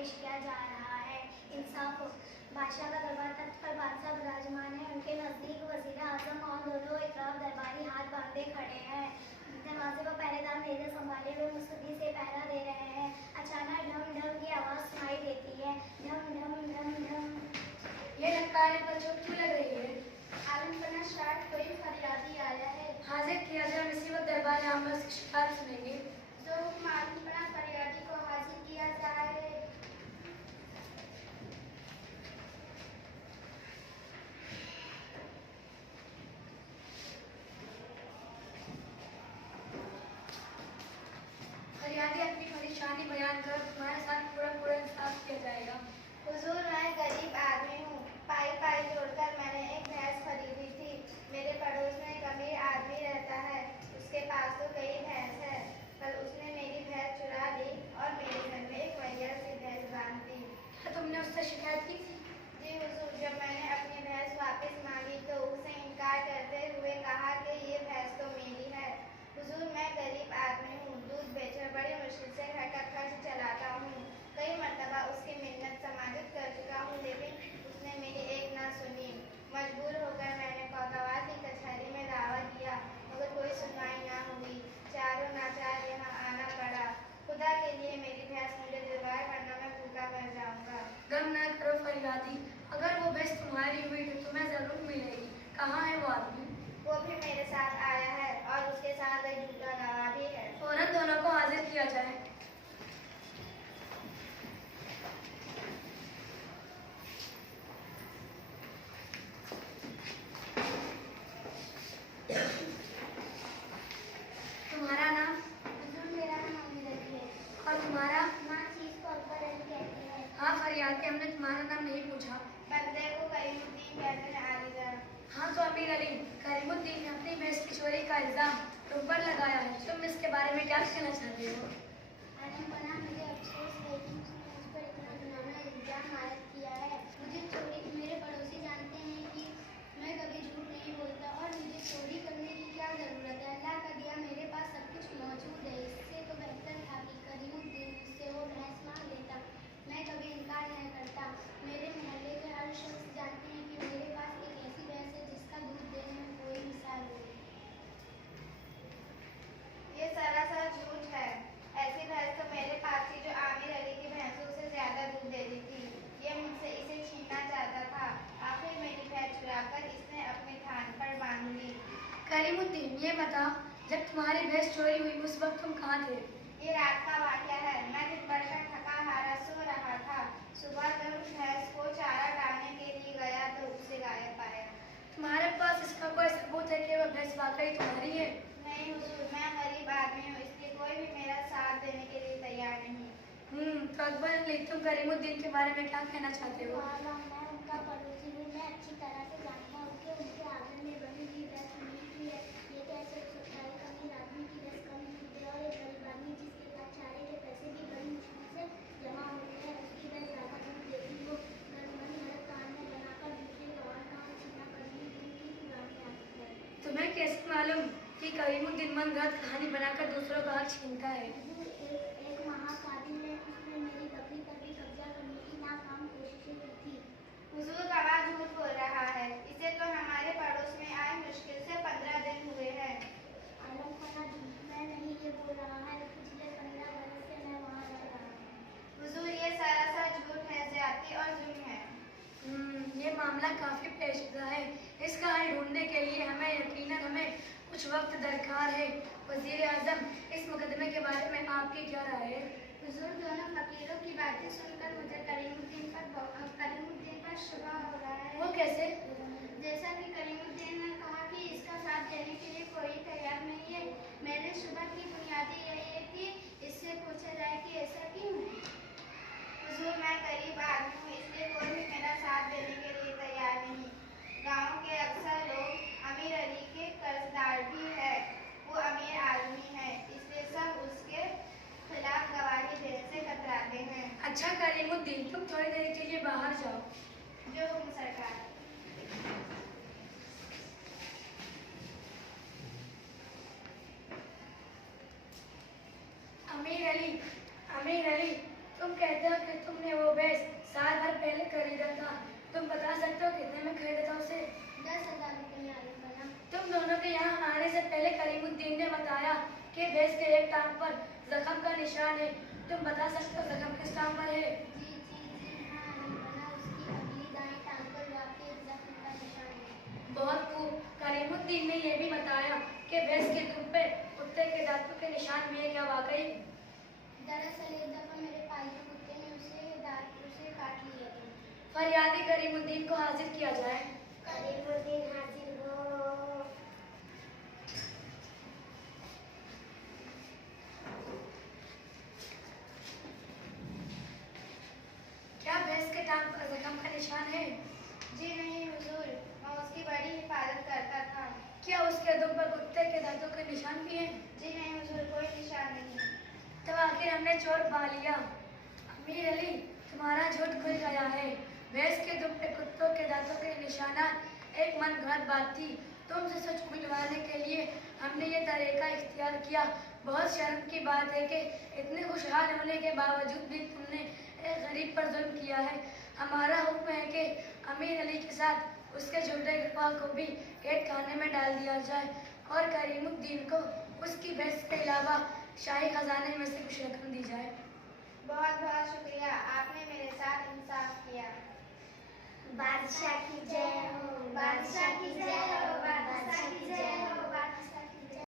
पेश किया जा रहा है। इंसाफ बादशाह का दरबार तख्त पर बादशाह विराजमान है। उनके नजदीक वजीर आजम और दोनों इतराफ दरबारी हाथ बांधे खड़े हैं। दरवाजे पर पहरेदार नेज़े संभाले हुए मुस्तैदी से पहरा दे रहे हैं। अचानक ढम ढम की आवाज सुनाई देती है। ढम ढम ढम ढम। ये लटकाने पर चोट क्यों लग रही है? आलमपना शार्ट कोई फरियादी आया है। हाजिर किया जाए, इसी वक्त दरबार आम में उसकी शिकायत सुनेंगे। जो आलमपना फरियादी को हाजिर किया जाए। फरियादी अपनी परेशानी बयान कर तुम्हारे साथ पूरा इंसाफ किया जाएगा। हुजूर, मैं गरीब आदमी हूँ। पाई पाई जोड़कर मैंने एक भैंस खरीदी थी। मेरे पड़ोस में एक अमीर आदमी रहता है। उसके पास तो कई भैंस है। कल उसने मेरी भैंस चुरा ली और मेरे घर में एक वैया सी भैंस बांध दी। क्या तुमने उससे शिकायत की थी? जी हुजूर, जब मैंने अपनी भैंस वापस मांगी तो उसे इनकार करते हुए कहा कि ये भैंस तो मेरी है। हुजूर, मैं गरीब आदमी हूँ। दूध बेचकर बड़ी मुश्किल से घर का खर्च चलाता हूँ। कई मरतबा उसकी मिन्नत समाजित कर चुका हूँ, लेकिन उसने मेरी एक ना सुनी। मजबूर होकर मैंने कोतवाल की कचहरी में दावा किया, मगर कोई सुनवाई ना हुई। चारों नाचार यहाँ आना पड़ा। खुदा के लिए मेरी भैंस मुझे दिलवाए, वरना मैं भूखा मर जाऊंगा। गम न करो फरियादी, अगर वो भैंस तुम्हारी हुई तो तुम्हें जरूर मिलेगी। कहाँ है वो आदमी? वो भी मेरे साथ आया है और उसके साथ एक झूठा गवाह भी है। फौरन दोनों को हाजिर किया जाए। तुम्हारा नाम? हुजूर, मेरा नाम अमीर अली है। और तुम्हारा? माँ चीज को अकबर अली कहती है। हाँ फरियादी, हमने तुम्हारा नाम नहीं पूछा। बंदे को करीमुद्दीन कहते हैं, आलिजा। हाँ तो अमीर अली, करीमुद्दीन ने अपनी भैंस की चोरी का इल्जाम तुम पर लगाया है। तुम इसके बारे में क्या कहना चाहते हो? आलमपना, मुझे अफसोस है कि उसने मुझ पर इतना घिनौना इल्जाम आयद किया है। मुझे चोरी, मेरे पड़ोसी जानते हैं कि मैं कभी झूठ नहीं बोलता और मुझे चोरी करने की क्या जरूरत है। अल्लाह का दिया मेरे पास सब कुछ मौजूद है। इससे तो बेहतर था कि करीमुद्दीन मुझसे वो भैंस मांग लेता। मैं कभी इनकार नहीं करता। मेरे मोहल्ले के हर शख्स जानते हैं कि मेरे पास एक ऐसी भैंस है जिसका दूध देने में कोई मिसाल नहीं। ये सरासर झूठ है। ऐसी भैंस तो मेरे पास थी जो आमिर अली की भैंसों से ज्यादा दूध देती थी। ये मुझसे इसे छीनना चाहता था। आखिर मेरी भैंस चुराकर इसने अपने थान पर बांध ली। करीमुद्दीन, ये बता, जब तुम्हारी भैंस चोरी हुई उस वक्त तुम कहाँ थे? ये रात का वाक़या है। मैं दिन भर का थका हारा सो रहा था। सुबह जब उस भैंस को चारा डालने के लिए गया तो उसे गायब पाया। तुम्हारे पास इसका कोई सबूत है कि वह भैंस वाकई तुम्हारी है? नहीं हुजूर, मैं गरीब आदमी हूँ, इसलिए कोई भी मेरा साथ देने के लिए तैयार नहीं। तो अकबर अली, तुम करीमुद्दीन के बारे में क्या कहना चाहते हो? मैं उनका पड़ोसी हूँ। मैं अच्छी तरह से जानता हूँ कि उनके आंगन में बनी हुई भैंस मेरी है। ये कैसे हो सकता है? अमीर आदमी की भैंस कम दूध दे और एक गरीब आदमी जिसके पास चारे के पैसे भी बड़ी मुश्किल से जमा होते हैं, उसकी भैंस ज्यादा दूध देती हो। मनमानी हर कहानियाँ बनाकर दूसरे गवाह का छीना करने की पुरानी आदत है। तुम्हें कैसे मालूम कि करीमुद्दीन मन गलत कहानी बनाकर दूसरों का हक छीनता है? एक महाकाबिल ने उसने मेरी बकरी पर भी कब्जा करने की नाकाम कोशिशें की थी। हुजूर, गवाह झूठ बोल रहा है। इसे तो हमारे पड़ोस में आए मुश्किल से 15 दिन हुए हैं। आलमपना, मैं नहीं ये बोल रहा है। पिछले 15 बरस से मैं वहाँ रह रहा हूँ। हुजूर, ये सरासर झूठ है, ज्यादती और जुल्म है। ये मामला काफी पेचीदा है। इसका हल ढूंढने के लिए हमें कुछ वक्त दरकार है। वजीर आजम, इस मुकदमे के बारे में आपकी क्या राय है? हुजूर, दोनों फकीरों की बातें सुनकर मुझे करीमुद्दीन पर शुबा हो रहा है। वो कैसे? जैसा कि करीमुद्दीन ने कहा कि इसका साथ देने के लिए कोई तैयार नहीं है। मेरे शुबा की बुनियादी यही है कि इससे पूछा जाए कि ऐसा क्यों है। हुजूर, मैं गरीब आदमी हूँ, इसलिए कोई भी मेरा साथ देने के लिए तैयार नहीं। गाँव के अक्सर लोग अमीर अली के कर्जदार भी है। वो अमीर आदमी है, इसलिए सब उसके खिलाफ गवाही देने से कतराते हैं। अच्छा करीमुद्दीन, तुम थोड़ी देर के लिए बाहर जाओ। जो हुक्म सरकार। अमीर अली, तुम कहते हो कि तुमने वो भैंस साल भर पहले खरीदा था। तुम बता सकते हो कितने में खरीदा था उसे? 10,000 रुपये में आलम बना। तुम दोनों के यहाँ आने से पहले करीमुद्दीन ने बताया कि भैंस के एक टांग पर जख्म का निशान है। तुम बता सकते हो जख्म किस टांग पर है? जी हाँ आलम बना, उसकी अगली दाएं टांग पर वाकई एक जख्म का निशान है। बहुत खूब। करीमुद्दीन ने यह भी बताया कि भैंस के दुम पे कुत्ते के दांतों के निशान भी है क्या वाकई? दरअसल एक दफा मेरे पालतू कुत्ते ने उसे काट लिया था। फरियादी करीमुद्दीन को हाजिर किया जाए। करीमुद्दीन हाजिर हो। क्या भैंस के टांग पर जख्म का निशान है? जी नहीं हुजूर, मैं उसकी बड़ी हिफाजत करता था। क्या उसके दुम पर कुत्ते के दांतों के निशान भी हैं? जी नहीं हुजूर, कोई निशान नहीं। तो आखिर हमने चोर पा लिया। अमीर अली, तुम्हारा झूठ खुल गया है। भैंस के दुम पे कुत्तों के दांतों के निशानात एक मनगढ़ंत बात थी। तुमसे सच खुलवाने के लिए हमने ये तरीका इख्तियार किया। बहुत शर्म की बात है कि इतने खुशहाल होने के बावजूद भी तुमने एक गरीब पर जुल्म किया है। हमारा हुक्म है कि अमीर अली के साथ उसके झूठे गवाह को भी कैद खाने में डाल दिया जाए और करीमुद्दीन को उसकी भैंस के अलावा शाही खजाने में से कुछ रकम दी जाए। बहुत बहुत शुक्रिया, आपने मेरे साथ इंसाफ किया। बादशाह की जय हो, बादशाह की जय हो, बादशाह की जय हो।